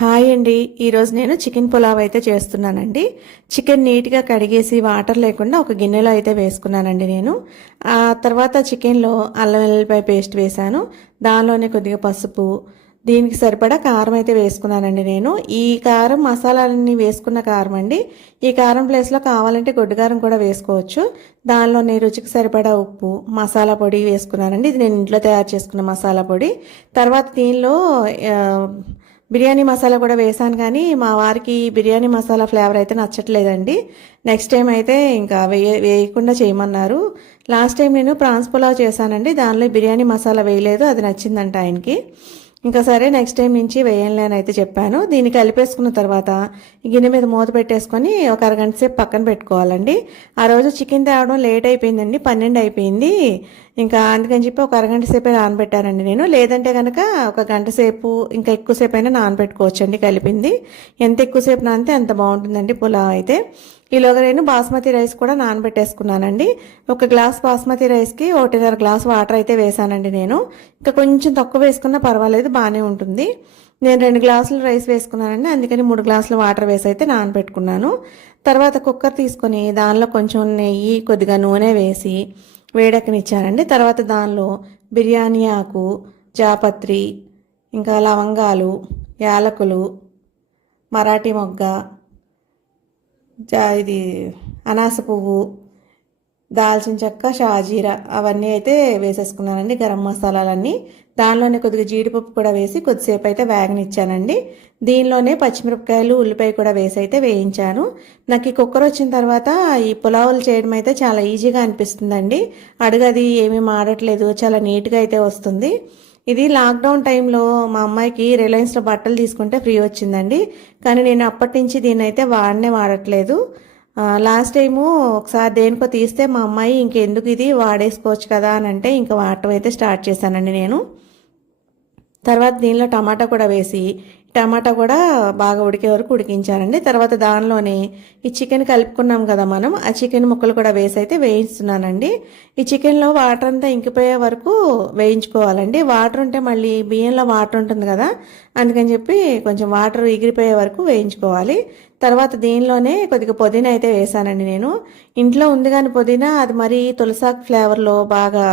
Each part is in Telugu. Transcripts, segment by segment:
హాయ్ అండి. ఈరోజు నేను చికెన్ పులావ్ అయితే చేస్తున్నానండి. చికెన్ నీట్గా కడిగేసి వాటర్ లేకుండా ఒక గిన్నెలో అయితే వేసుకున్నానండి నేను. ఆ తర్వాత చికెన్లో అల్లం వెల్లిపాయ పేస్ట్ వేశాను. దానిలోనే కొద్దిగా పసుపు దీనికి సరిపడా కారం అయితే వేసుకున్నానండి నేను. ఈ కారం మసాలాలన్నీ వేసుకున్న కారం అండి. ఈ కారం ప్లేస్లో కావాలంటే గొడ్డు కారం కూడా వేసుకోవచ్చు. దానిలోని రుచికి సరిపడా ఉప్పు మసాలా పొడి వేసుకున్నానండి. ఇది నేను ఇంట్లో తయారు చేసుకున్న మసాలా పొడి. తర్వాత దీనిలో బిర్యానీ మసాలా కూడా వేసాను కానీ మా వారికి బిర్యానీ మసాలా ఫ్లేవర్ అయితే నచ్చట్లేదండి. నెక్స్ట్ టైం అయితే ఇంకా వేయ వేయకుండా చేయమన్నారు. లాస్ట్ టైం నేను ప్రాన్స్ పులావ్ చేశానండి. దానిలో బిర్యానీ మసాలా వేయలేదు. అది నచ్చిందంట ఆయనకి. ఇంకా సరే నెక్స్ట్ టైం నుంచి వేయండి అని అయితే చెప్పాను. దీన్ని కలిపేసుకున్న తర్వాత గిన్నె మీద మూత పెట్టేసుకొని ఒక అరగంట సేపు పక్కన పెట్టుకోవాలండి. ఆ రోజు చికెన్ తేవడం లేట్ అయిపోయిందండి. పన్నెండు అయిపోయింది. ఇంకా అందుకని చెప్పి ఒక అరగంట సేపే నానబెట్టానండి నేను. లేదంటే కనుక ఒక గంట సేపు ఇంకా ఎక్కువసేపు అయినా నానబెట్టుకోవచ్చు అండి కలిపింది. ఎంత ఎక్కువసేపు నానితే అంత బాగుంటుందండి పులావ్ అయితే. ఈలోగా నేను బాస్మతి రైస్ కూడా నానబెట్టేసుకున్నానండి. ఒక గ్లాస్ బాస్మతి రైస్కి ఒకటిన్నర గ్లాస్ వాటర్ అయితే వేసానండి నేను. ఇంకా కొంచెం తక్కువ వేసుకున్నా పర్వాలేదు బాగానే ఉంటుంది. నేను రెండు గ్లాసులు రైస్ వేసుకున్నానండి అందుకని మూడు గ్లాసులు వాటర్ వేసి అయితే నానబెట్టుకున్నాను. తర్వాత కుక్కర్ తీసుకొని దానిలో కొంచెం నెయ్యి కొద్దిగా నూనె వేసి వేడెక్కనిచ్చారండి. తర్వాత దానిలో బిర్యానీ ఆకు జాపత్రి ఇంకా లవంగాలు యాలకులు మరాఠీ మొగ్గ జా ఇది అనాస పువ్వు దాల్చిన చెక్క షాజీరా అవన్నీ అయితే వేసేసుకున్నానండి గరం మసాలాలన్నీ. దానిలోనే కొద్దిగా జీడిపప్పు కూడా వేసి కొద్దిసేపు అయితే వేగనిచ్చానండి. దీనిలోనే పచ్చిమిరపకాయలు ఉల్లిపాయ కూడా వేసి అయితే వేయించాను. నాకు ఈ కుక్కర్ వచ్చిన తర్వాత ఈ పులావులు చేయడం అయితే చాలా ఈజీగా అనిపిస్తుందండి. అడుగది ఏమీ మాడట్లేదు చాలా నీట్గా అయితే వస్తుంది. ఇది లాక్డౌన్ టైంలో మా అమ్మాయికి రిలయన్స్లో బట్టలు తీసుకుంటే ఫ్రీ వచ్చిందండి. కానీ నేను అప్పటి నుంచి దీన్ని అయితే వాడనే వాడట్లేదు. లాస్ట్ టైము ఒకసారి దేనికో తీస్తే మా అమ్మాయి ఇంకెందుకు ఇది వాడేసుకోవచ్చు కదా అని అంటే ఇంకా వాడటం అయితే స్టార్ట్ చేశానండి నేను. తర్వాత దీనిలో టమాటా కూడా వేసి టమాటా కూడా బాగా ఉడికే వరకు ఉడికించానండి తర్వాత దానిలోనే ఈ చికెన్ కలుపుకున్నాం కదా మనం. ఆ చికెన్ ముక్కలు కూడా వేసి అయితే వేయిస్తున్నానండి. ఈ చికెన్లో వాటర్ అంతా ఇంకిపోయే వరకు వేయించుకోవాలండి. వాటర్ ఉంటే మళ్ళీ బియ్యంలో వాటర్ ఉంటుంది కదా అందుకని చెప్పి కొంచెం వాటర్ ఎగిరిపోయే వరకు వేయించుకోవాలి. తర్వాత దీనిలోనే కొద్దిగా పుదీనా అయితే వేసానండి నేను. ఇంట్లో ఉంది కానీ పుదీనా అది మరి తులసాకు ఫ్లేవర్లో బాగా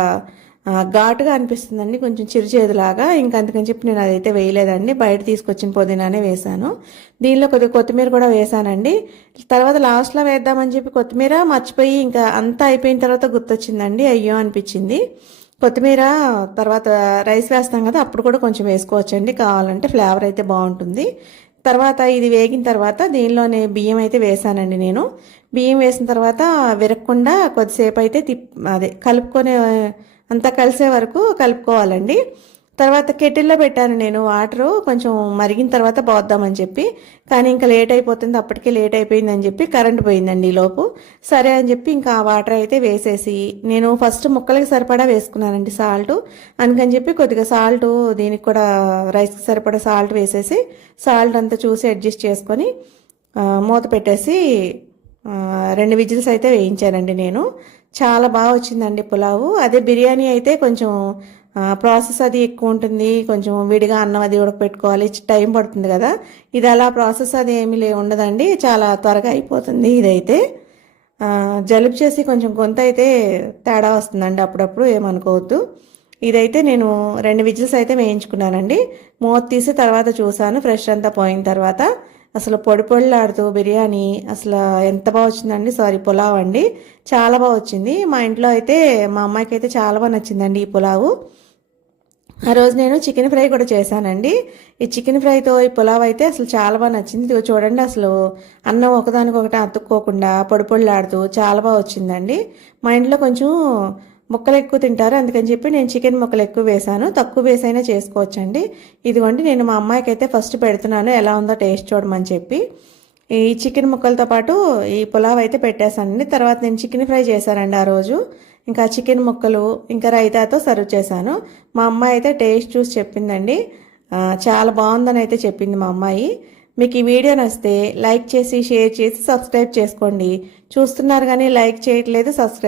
ఘాటుగా అనిపిస్తుందండి. కొంచెం చిరుచేదులాగా. ఇంకా అందుకని చెప్పి నేను అదైతే వేయలేదండి. బయట తీసుకొచ్చిన పుదీనానే వేశాను. దీనిలో కొద్దిగా కొత్తిమీర కూడా వేశానండి. తర్వాత లాస్ట్లో వేద్దామని చెప్పి కొత్తిమీర మర్చిపోయి ఇంకా అంతా అయిపోయిన తర్వాత గుర్తొచ్చిందండి. అయ్యో అనిపించింది. కొత్తిమీర తర్వాత రైస్ వేస్తాం కదా అప్పుడు కూడా కొంచెం వేసుకోవచ్చండి. కావాలంటే ఫ్లేవర్ అయితే బాగుంటుంది. తర్వాత ఇది వేగిన తర్వాత దీనిలోనే బియ్యం అయితే వేసానండి నేను. బియ్యం వేసిన తర్వాత విరగకుండా కొద్దిసేపు అయితే తిప్ అదే కలుపుకొని అంతా కలిసే వరకు కలుపుకోవాలండి. తర్వాత కెటిల్లో పెట్టాను నేను వాటర్. కొంచెం మరిగిన తర్వాత పోద్దామని చెప్పి. కానీ ఇంకా లేట్ అయిపోతుంది. అప్పటికే లేట్ అయిపోయిందని చెప్పి కరెంట్ పోయిందండి లోపు. సరే అని చెప్పి ఇంకా ఆ వాటర్ అయితే వేసేసి నేను ఫస్ట్ ముక్కలకి సరిపడా వేసుకున్నానండి సాల్ట్. అందుకని చెప్పి కొద్దిగా సాల్ట్ దీనికి కూడా రైస్కి సరిపడా సాల్ట్ వేసేసి సాల్ట్ అంతా చూసి అడ్జస్ట్ చేసుకొని మూత పెట్టేసి రెండు విజిల్స్ అయితే వేయించానండి నేను. చాలా బాగా వచ్చిందండి పులావు. అదే బిర్యానీ అయితే కొంచెం ప్రాసెస్ అది ఎక్కువ ఉంటుంది. కొంచెం విడిగా అన్నం అది ఉడకపెట్టుకోవాలి టైం పడుతుంది కదా. ఇది అలా ప్రాసెస్ అది ఏమీ లే ఉండదండి. చాలా త్వరగా అయిపోతుంది ఇదైతే. ఆ, జలుబు చేసి కొంచెం గొంత అయితే తేడా వస్తుందండి అప్పుడప్పుడు. ఏమనుకోవద్దు. ఇదైతే నేను రెండు విజిల్స్ అయితే వేయించుకున్నానండి. మూత తీసి తర్వాత చూసాను. ఫ్రెష్ అంతా పోయిన తర్వాత అసలు పొడి పొడిలాడుతూ బిర్యానీ అసలు ఎంత బాగా వచ్చిందండి? సారీ పులావ్ అండి. చాలా బాగా వచ్చింది. మా ఇంట్లో అయితే మా అమ్మాయికి అయితే చాలా బాగా నచ్చిందండి ఈ పులావు. ఆ రోజు నేను చికెన్ ఫ్రై కూడా చేశానండి. ఈ చికెన్ ఫ్రైతో ఈ పులావ్ అయితే అసలు చాలా బాగా నచ్చింది. ఇదిగో చూడండి అసలు అన్నం ఒకదానికొకటి అతుక్కోకుండా పొడి పొడిలాడుతూ చాలా బాగా వచ్చిందండి. మా ఇంట్లో కొంచెం ముక్కలు ఎక్కువ తింటారు. అందుకని చెప్పి నేను చికెన్ ముక్కలు ఎక్కువ వేశాను. తక్కువ వేసైనా చేసుకోవచ్చండి. ఇదిగోండి నేను మా అమ్మాయికి అయితే ఫస్ట్ పెడుతున్నాను. ఎలా ఉందో టేస్ట్ చూడమని చెప్పి. ఈ చికెన్ ముక్కలతో పాటు ఈ పులావ్ అయితే పెట్టేశానండి. తర్వాత నేను చికెన్ ఫ్రై చేశానండి ఆ రోజు. ఇంకా చికెన్ ముక్కలు ఇంకా రైతాతో సర్వ్ చేశాను. మా అమ్మాయి అయితే టేస్ట్ చూసి చెప్పిందండి. చాలా బాగుందని అయితే చెప్పింది మా అమ్మాయి. మీకు ఈ వీడియో నచ్చితే లైక్ చేసి షేర్ చేసి సబ్స్క్రైబ్ చేసుకోండి. చూస్తున్నారు కానీ లైక్ చేయట్లేదు సబ్స్క్రైబ్